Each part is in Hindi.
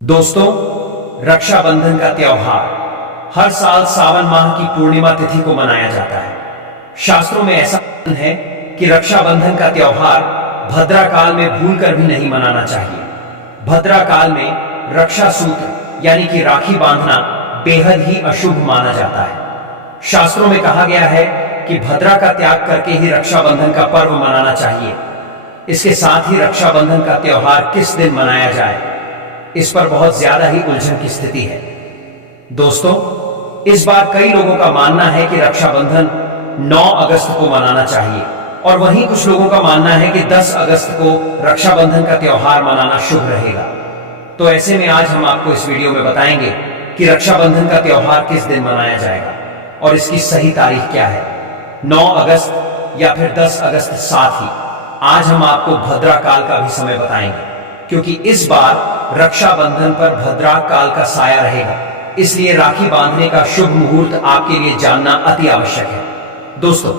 दोस्तों, रक्षाबंधन का त्योहार हर साल सावन माह की पूर्णिमा तिथि को मनाया जाता है। शास्त्रों में ऐसा है कि रक्षाबंधन का त्योहार भद्रा काल में भूलकर भी नहीं मनाना चाहिए। भद्रा काल में रक्षा सूत्र यानी कि राखी बांधना बेहद ही अशुभ माना जाता है। शास्त्रों में कहा गया है कि भद्रा का त्याग करके ही रक्षाबंधन का पर्व मनाना चाहिए। इसके साथ ही रक्षाबंधन का त्योहार किस दिन मनाया जाए, इस पर बहुत ज्यादा ही उलझन की स्थिति है। दोस्तों, इस बार कई लोगों का मानना है कि रक्षाबंधन 9 अगस्त को मनाना चाहिए और वहीं कुछ लोगों का मानना है कि 10 अगस्त को रक्षाबंधन का त्योहार मनाना शुभ रहेगा। तो ऐसे में आज हम आपको इस वीडियो में बताएंगे कि रक्षाबंधन का त्योहार किस दिन मनाया जाएगा और इसकी सही तारीख क्या है, 9 अगस्त या फिर 10 अगस्त। साथ ही आज हम आपको भद्रा काल का भी समय बताएंगे, क्योंकि इस बार रक्षाबंधन पर भद्रा काल का साया रहेगा। इसलिए राखी बांधने का शुभ मुहूर्त आपके लिए जानना अति आवश्यक है। दोस्तों,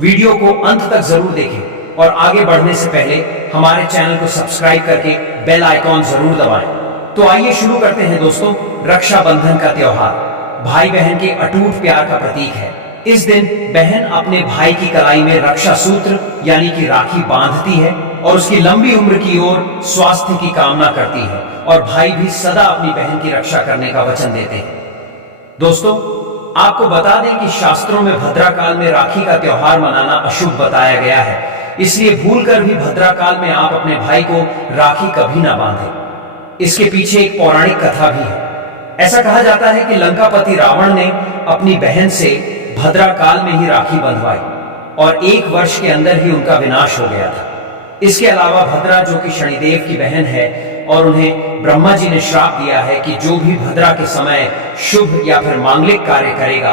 वीडियो को अंत तक जरूर देखें और आगे बढ़ने से पहले हमारे चैनल को सब्सक्राइब करके बेल आइकॉन जरूर दबाएं। तो आइए शुरू करते हैं। दोस्तों, रक्षाबंधन का त्योहार भाई बहन के अटूट प्यार का प्रतीक है। इस दिन बहन अपने भाई की कलाई में रक्षा सूत्र यानी कि राखी बांधती है और उसकी लंबी उम्र की ओर स्वास्थ्य की कामना करती है और भाई भी सदा अपनी बहन की रक्षा करने का वचन देते हैं। दोस्तों, आपको बता दें कि शास्त्रों में भद्रा काल में राखी का त्योहार मनाना अशुभ बताया गया है। इसलिए भूलकर भी भद्रा काल में आप अपने भाई को राखी कभी ना बांधें। इसके पीछे एक पौराणिक कथा भी है। ऐसा कहा जाता है कि लंकापति रावण ने अपनी बहन से भद्रा काल में ही राखी बंधवाई और 1 वर्ष के अंदर ही उनका विनाश हो गया था। इसके अलावा भद्रा, जो कि शनिदेव की बहन है, और उन्हें ब्रह्मा जी ने श्राप दिया है कि जो भी भद्रा के समय शुभ या फिर मांगलिक कार्य करेगा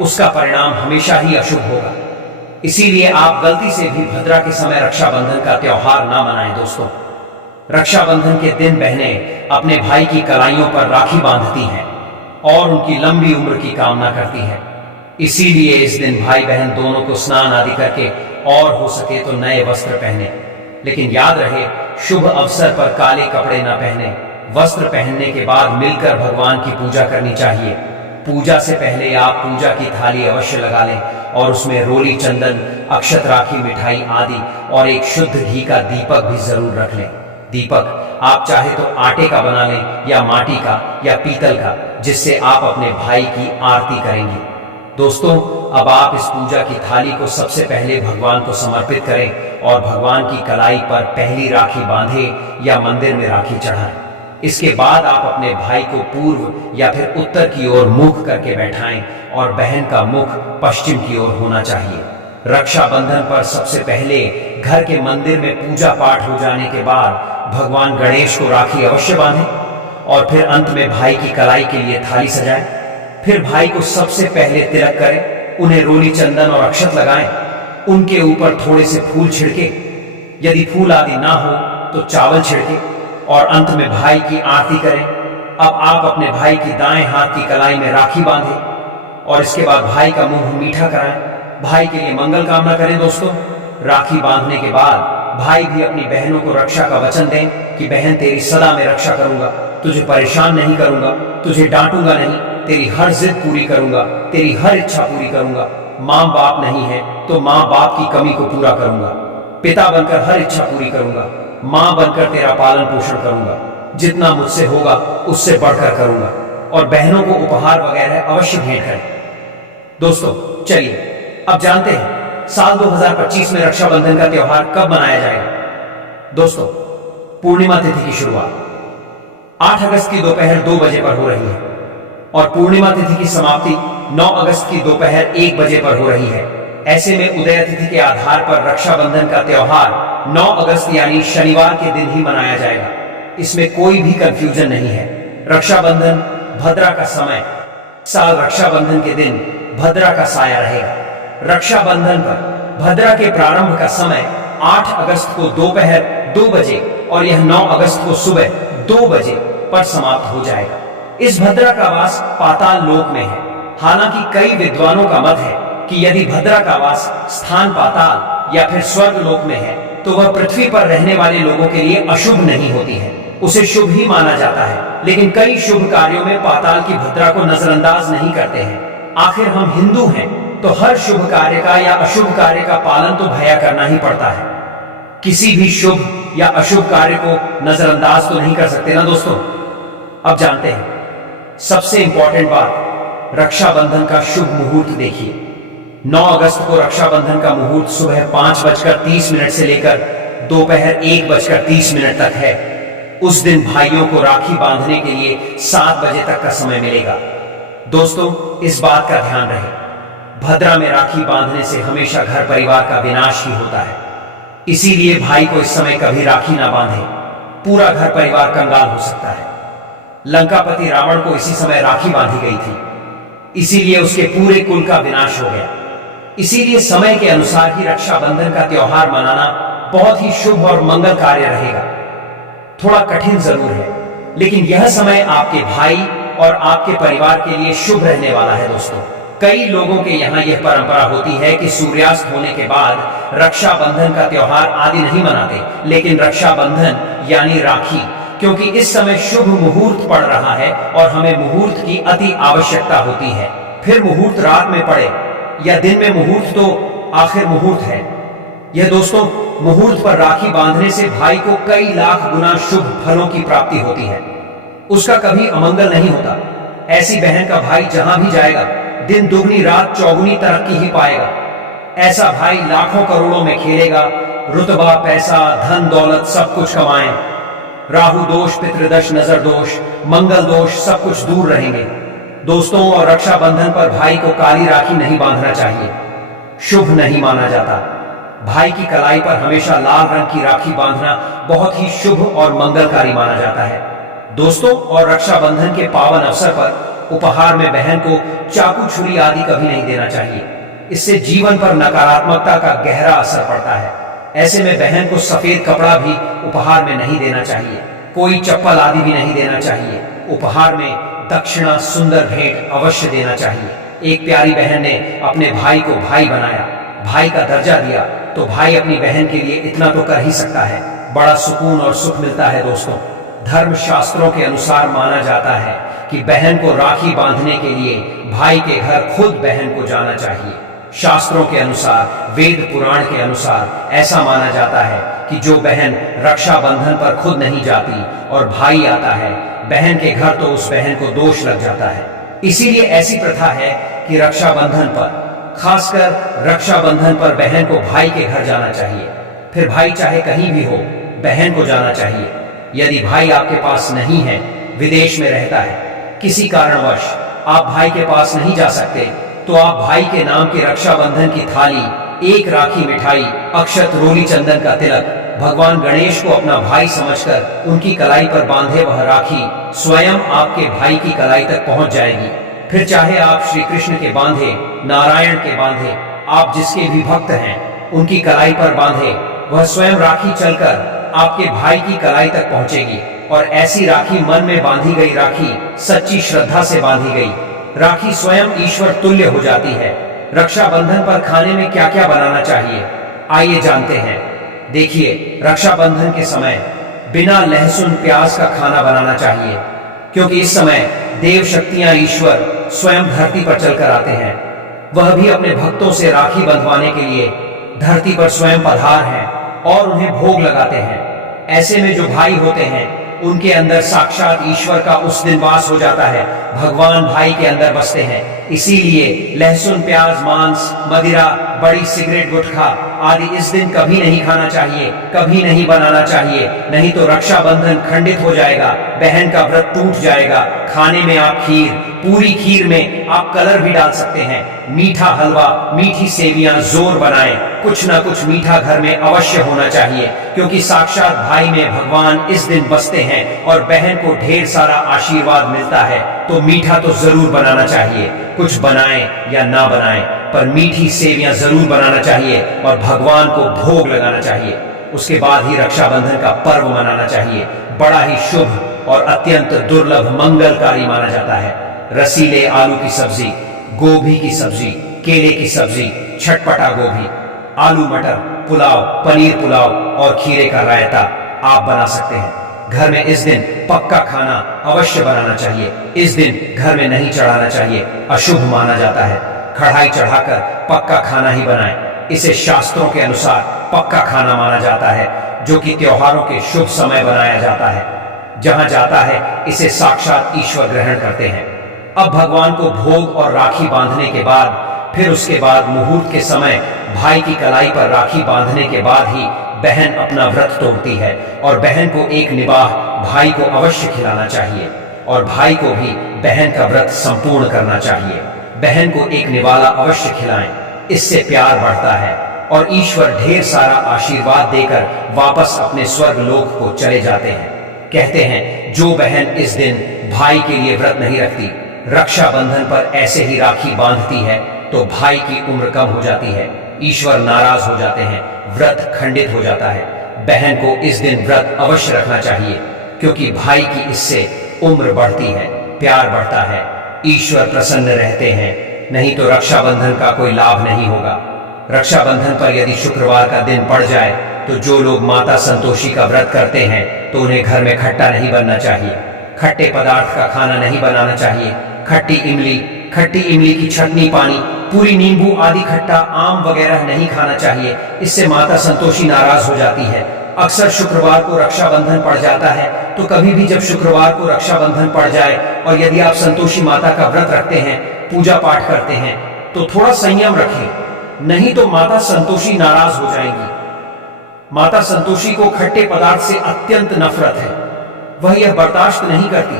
उसका परिणाम हमेशा ही अशुभ होगा। इसीलिए आप गलती से भी भद्रा के समय रक्षाबंधन का त्योहार ना मनाएं। दोस्तों, रक्षाबंधन के दिन बहनें अपने भाई की कलाइयों पर राखी बांधती हैं और उनकी लंबी उम्र की कामना करती हैं। इसीलिए इस दिन भाई बहन दोनों को स्नान आदि करके और हो सके तो नए वस्त्र पहने। लेकिन याद रहे, शुभ अवसर पर काले कपड़े न पहने। वस्त्र पहनने के बाद मिलकर भगवान की पूजा करनी चाहिए। पूजा से पहले आप पूजा की थाली अवश्य लगा लें और उसमें रोली, चंदन, अक्षत, राखी, मिठाई आदि और एक शुद्ध घी का दीपक भी जरूर रख लें। दीपक आप चाहे तो आटे का बना लें या माटी का या पीतल का, जिससे आप अपने भाई की आरती करेंगे। दोस्तों, अब आप इस पूजा की थाली को सबसे पहले भगवान को समर्पित करें और भगवान की कलाई पर पहली राखी बांधें या मंदिर में राखी चढ़ाएं। इसके बाद आप अपने भाई को पूर्व या फिर उत्तर की ओर मुख करके बैठाएं और बहन का मुख पश्चिम की ओर होना चाहिए। रक्षाबंधन पर सबसे पहले घर के मंदिर में पूजा पाठ हो जाने के बाद भगवान गणेश को राखी अवश्य बांधें और फिर अंत में भाई की कलाई के लिए थाली सजाएं। फिर भाई को सबसे पहले तिलक करें, उन्हें रोली, चंदन और अक्षत लगाएं, उनके ऊपर थोड़े से फूल छिड़के, यदि फूल आदि ना हो तो चावल छिड़के और अंत में भाई की आरती करें। अब आप अपने भाई की दाएं हाथ की कलाई में राखी बांधें और इसके बाद भाई का मुंह मीठा कराएं। भाई के लिए मंगल कामना करें। दोस्तों, राखी बांधने के बाद भाई भी अपनी बहनों को रक्षा का वचन दें कि बहन, तेरी सदा मैं रक्षा करूंगा, तुझे परेशान नहीं करूंगा, तुझे डांटूंगा नहीं, तेरी हर जिद पूरी करूंगा, तेरी हर इच्छा पूरी करूंगा। माँ बाप नहीं है तो माँ बाप की कमी को पूरा करूंगा, पिता बनकर हर इच्छा पूरी करूंगा, माँ बनकर तेरा पालन पोषण करूंगा, जितना मुझसे होगा उससे बढ़कर करूंगा और बहनों को उपहार वगैरह अवश्य भेंट करें। दोस्तों, चलिए अब जानते हैं साल 2025 में रक्षाबंधन का त्योहार कब मनाया जाएगा। दोस्तों, पूर्णिमा तिथि की शुरुआत 8 अगस्त की दोपहर 2 बजे पर हो रही है और पूर्णिमा तिथि की समाप्ति 9 अगस्त की दोपहर 1 बजे पर हो रही है। ऐसे में उदय तिथि के आधार पर रक्षाबंधन का त्योहार 9 अगस्त यानी शनिवार के दिन ही मनाया जाएगा। इसमें कोई भी कंफ्यूजन नहीं है। रक्षाबंधन भद्रा का समय, साल रक्षाबंधन के दिन भद्रा का साया रहेगा। रक्षाबंधन पर भद्रा के प्रारंभ का समय 8 अगस्त को दोपहर 2 बजे और यह 9 अगस्त को सुबह 2 बजे पर समाप्त हो जाएगा। इस भद्रा का वास पाताल लोक में है। हालांकि कई विद्वानों का मत है कि यदि भद्रा का वास स्थान पाताल या फिर स्वर्ग लोक में है तो वह पृथ्वी पर रहने वाले लोगों के लिए अशुभ नहीं होती है। उसे शुभ ही माना जाता है। लेकिन कई शुभ कार्यों में पाताल की भद्रा को नजरअंदाज नहीं करते हैं। आखिर हम हिंदू हैं तो हर शुभ कार्य का या अशुभ कार्य का पालन तो भैया करना ही पड़ता है। किसी भी शुभ या अशुभ कार्य को नजरअंदाज तो नहीं कर सकते ना दोस्तों। अब जानते हैं सबसे इंपॉर्टेंट बात, रक्षाबंधन का शुभ मुहूर्त देखिए। 9 अगस्त को रक्षाबंधन का मुहूर्त सुबह 5:30 से लेकर दोपहर 1:30 तक है। उस दिन भाइयों को राखी बांधने के लिए 7 बजे तक का समय मिलेगा। दोस्तों, इस बात का ध्यान रहे, भद्रा में राखी बांधने से हमेशा घर परिवार का विनाश ही होता है। इसीलिए भाई को इस समय कभी राखी ना बांधे, पूरा घर परिवार कंगाल हो सकता है। लंकापति रावण को इसी समय राखी बांधी गई थी, इसीलिए उसके पूरे कुल का विनाश हो गया। इसीलिए समय के अनुसार ही रक्षाबंधन का त्योहार मनाना बहुत ही शुभ और मंगल कार्य रहेगा। थोड़ा कठिन जरूर है, लेकिन यह समय आपके भाई और आपके परिवार के लिए शुभ रहने वाला है। दोस्तों, कई लोगों के यहाँ यह परंपरा होती है कि सूर्यास्त होने के बाद रक्षाबंधन का त्योहार आदि नहीं मनाते, लेकिन रक्षाबंधन यानी राखी, क्योंकि इस समय शुभ मुहूर्त पड़ रहा है और हमें मुहूर्त की अति आवश्यकता होती है। फिर मुहूर्त रात में पड़े या दिन में, मुहूर्त तो आखिर मुहूर्त है। यह दोस्तों, मुहूर्त पर राखी बांधने से भाई को कई लाख गुना शुभ फलों की प्राप्ति होती है। उसका कभी अमंगल नहीं होता। ऐसी बहन का भाई जहां भी जाएगा दिन दुगनी रात चौगुनी तरक्की ही पाएगा। ऐसा भाई लाखों करोड़ों में खेलेगा, रुतबा, पैसा, धन दौलत सब कुछ कमाए। राहु दोष, पितृदोष, नजर दोष, मंगल दोष सब कुछ दूर रहेंगे। दोस्तों, और रक्षाबंधन पर भाई को काली राखी नहीं बांधना चाहिए, शुभ नहीं माना जाता। भाई की कलाई पर हमेशा लाल रंग की राखी बांधना बहुत ही शुभ और मंगलकारी माना जाता है। दोस्तों, और रक्षाबंधन के पावन अवसर पर उपहार में बहन को चाकू, छुरी आदि कभी नहीं देना चाहिए। इससे जीवन पर नकारात्मकता का गहरा असर पड़ता है। ऐसे में बहन को सफेद कपड़ा भी उपहार में नहीं देना चाहिए, कोई चप्पल आदि भी नहीं देना चाहिए। उपहार में दक्षिणा, सुंदर भेंट अवश्य देना चाहिए। एक प्यारी बहन ने अपने भाई को भाई बनाया, भाई का दर्जा दिया, तो भाई अपनी बहन के लिए इतना तो कर ही सकता है। बड़ा सुकून और सुख मिलता है। दोस्तों, धर्म शास्त्रों के अनुसार माना जाता है कि बहन को राखी बांधने के लिए भाई के घर खुद बहन को जाना चाहिए। शास्त्रों के अनुसार, वेद पुराण के अनुसार ऐसा माना जाता है कि जो बहन रक्षाबंधन पर खुद नहीं जाती और भाई आता है बहन के घर, तो उस बहन को दोष लग जाता है। इसीलिए ऐसी प्रथा है कि रक्षाबंधन पर, खासकर रक्षाबंधन पर बहन को भाई के घर जाना चाहिए। फिर भाई चाहे कहीं भी हो, बहन को जाना चाहिए। यदि भाई आपके पास नहीं है, विदेश में रहता है, किसी कारणवश आप भाई के पास नहीं जा सकते, तो आप भाई के नाम की रक्षाबंधन की थाली, एक राखी मिठाई, अक्षत, रोली, चंदन का तिलक, भगवान गणेश को अपना भाई समझकर उनकी कलाई पर बांधे वह राखी स्वयं आपके भाई की कलाई तक पहुंच जाएगी। फिर चाहे आप श्री कृष्ण के बांधे, नारायण के बांधे, आप जिसके भी भक्त हैं उनकी कलाई पर बांधे, वह स्वयं राखी चलकर आपके भाई की कलाई तक पहुंचेगी। और ऐसी राखी, मन में बांधी गई राखी, सच्ची श्रद्धा से बांधी गई राखी स्वयं ईश्वर तुल्य हो जाती है। रक्षाबंधन पर खाने में क्या क्या बनाना चाहिए, आइए जानते हैं। देखिए, रक्षाबंधन के समय बिना लहसुन प्याज का खाना बनाना चाहिए, क्योंकि इस समय देव शक्तियां, ईश्वर स्वयं धरती पर चलकर आते हैं। वह भी अपने भक्तों से राखी बंधवाने के लिए धरती पर स्वयं पधार हैं और उन्हें भोग लगाते हैं। ऐसे में जो भाई होते हैं उनके अंदर साक्षात ईश्वर का उस दिन वास हो जाता है, भगवान भाई के अंदर बसते हैं। इसीलिए लहसुन, प्याज, मांस, मदिरा, बड़ी सिगरेट, गुटखा आदि इस दिन कभी नहीं खाना चाहिए, कभी नहीं बनाना चाहिए, नहीं तो रक्षाबंधन खंडित हो जाएगा, बहन का व्रत टूट जाएगा। खाने में आप खीर, पूरी खीर में आप कलर भी डाल सकते हैं, मीठा हलवा, मीठी सेवियां जोर बनाएं, कुछ ना कुछ मीठा घर में अवश्य होना चाहिए, क्योंकि साक्षात भाई में भगवान इस दिन बसते हैं और बहन को ढेर सारा आशीर्वाद मिलता है। तो मीठा तो जरूर बनाना चाहिए, कुछ बनाएं या ना बनाएं, पर मीठी सेवियां जरूर बनाना चाहिए और भगवान को भोग लगाना चाहिए। उसके बाद ही रक्षाबंधन का पर्व मनाना चाहिए। बड़ा ही शुभ और अत्यंत दुर्लभ मंगलकारी माना जाता है। रसीले आलू की सब्जी, गोभी की सब्जी, केले की सब्जी, छटपटा गोभी, आलू मटर पुलाव, पनीर पुलाव और खीरे का रायता आप बना सकते हैं। घर में इस दिन पक्का खाना अवश्य बनाना चाहिए। इस दिन घर में नहीं चढ़ाना चाहिए, अशुभ माना जाता है। कढ़ाई चढ़ाकर पक्का खाना ही बनाएं। इसे शास्त्रों के अनुसार पक्का खाना माना जाता है, जो कि त्योहारों के शुभ समय बनाया जाता है। जहां जाता है इसे साक्षात ईश्वर ग्रहण करते हैं। अब भगवान को भोग और राखी बांधने के बाद, फिर उसके बाद मुहूर्त के समय भाई की कलाई पर राखी बांधने के बाद ही बहन अपना व्रत तोड़ती है और बहन को एक निवाह भाई को अवश्य खिलाना चाहिए और भाई को भी बहन का व्रत संपूर्ण करना चाहिए। बहन को एक निवाला अवश्य खिलाएं, इससे प्यार बढ़ता है और ईश्वर ढेर सारा आशीर्वाद देकर वापस अपने स्वर्ग लोक को चले जाते हैं। कहते हैं जो बहन इस दिन भाई के लिए व्रत नहीं रखती, रक्षाबंधन पर ऐसे ही राखी बांधती है, तो भाई की उम्र कम हो जाती है, ईश्वर नाराज हो जाते हैं, व्रत खंडित हो जाता है। बहन को इस दिन व्रत अवश्य रखना चाहिए, क्योंकि भाई की इससे उम्र बढ़ती है, प्यार बढ़ता है, ईश्वर प्रसन्न रहते हैं। नहीं तो रक्षाबंधन का कोई लाभ नहीं होगा। रक्षाबंधन पर यदि शुक्रवार का दिन पड़ जाए तो जो लोग माता संतोषी का व्रत करते हैं तो उन्हें घर में खट्टा नहीं बनना चाहिए, खट्टे पदार्थ का खाना नहीं बनाना चाहिए। खट्टी इमली की चटनी, पानी, पूरी नींबू आदि खट्टा आम वगैरह नहीं खाना चाहिए, इससे माता संतोषी नाराज हो जाती है। अक्सर शुक्रवार को रक्षाबंधन पड़ जाता है, तो कभी भी जब शुक्रवार को रक्षाबंधन पड़ जाए और यदि आप संतोषी माता का व्रत रखते हैं, पूजा पाठ करते हैं, तो थोड़ा संयम रखें, नहीं तो माता संतोषी नाराज हो जाएंगी। माता संतोषी को खट्टे पदार्थ से अत्यंत नफरत है, वह यह बर्दाश्त नहीं करती,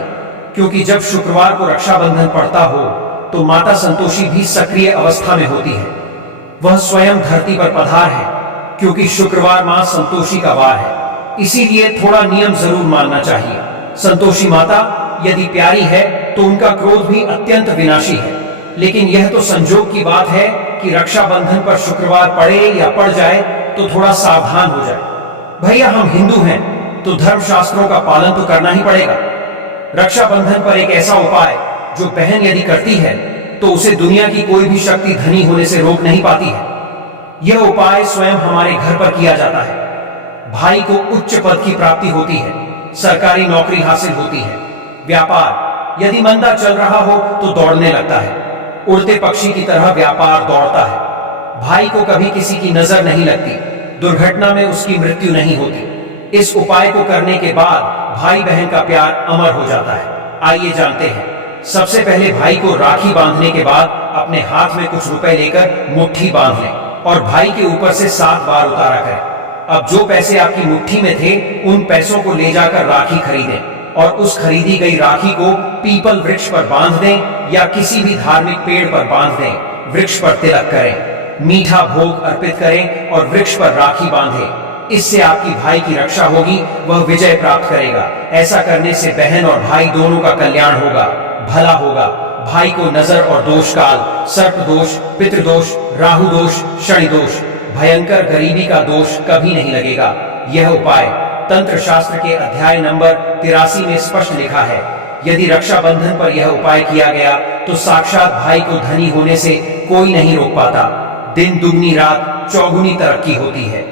क्योंकि जब शुक्रवार को रक्षाबंधन पड़ता हो तो माता संतोषी भी सक्रिय अवस्था में होती है। वह स्वयं धरती पर पधार है, क्योंकि शुक्रवार मां संतोषी का वार है, इसीलिए थोड़ा नियम जरूर मानना चाहिए। संतोषी माता यदि प्यारी है तो उनका क्रोध भी अत्यंत विनाशी है, लेकिन यह तो संजोग की बात है कि रक्षाबंधन पर शुक्रवार पड़े या पड़ जाए तो थोड़ा सावधान हो जाए। भैया हम हिंदू हैं तो धर्म शास्त्रों का पालन तो करना ही पड़ेगा। रक्षाबंधन पर एक ऐसा उपाय जो बहन यदि करती है तो उसे दुनिया की कोई भी शक्ति धनी होने से रोक नहीं पाती है। यह उपाय स्वयं हमारे घर पर किया जाता है। भाई को उच्च पद की प्राप्ति होती है, सरकारी नौकरी हासिल होती है, व्यापार यदि मंदा चल रहा हो तो दौड़ने लगता है, उड़ते पक्षी की तरह व्यापार दौड़ता है। भाई को कभी किसी की नजर नहीं लगती, दुर्घटना में उसकी मृत्यु नहीं होती। इस उपाय को करने के बाद भाई बहन का प्यार अमर हो जाता है। आइए जानते हैं। सबसे पहले भाई को राखी बांधने के बाद अपने हाथ में कुछ रुपए लेकर मुट्ठी बांध लें और भाई के ऊपर से 7 बार उतारा करें। अब जो पैसे आपकी मुट्ठी में थे उन पैसों को ले जाकर राखी खरीदें और उस खरीदी गई राखी को पीपल वृक्ष पर बांध दें या किसी भी धार्मिक पेड़ पर बांध दें। वृक्ष पर तिलक करें, मीठा भोग अर्पित करें और वृक्ष पर राखी बांधें। इससे आपकी भाई की रक्षा होगी, वह विजय प्राप्त करेगा। ऐसा करने से बहन और भाई दोनों का कल्याण होगा, भला होगा। भाई को नजर और दोष काल, सर्प दोष, पितृदोष, राहु दोष, शनि दोष, भयंकर गरीबी का दोष कभी नहीं लगेगा। यह उपाय तंत्र शास्त्र के अध्याय नंबर 83 में स्पष्ट लिखा है। यदि रक्षाबंधन पर यह उपाय किया गया तो साक्षात भाई को धनी होने से कोई नहीं रोक पाता। दिन दुगनी रात चौगुनी तरक्की होती है।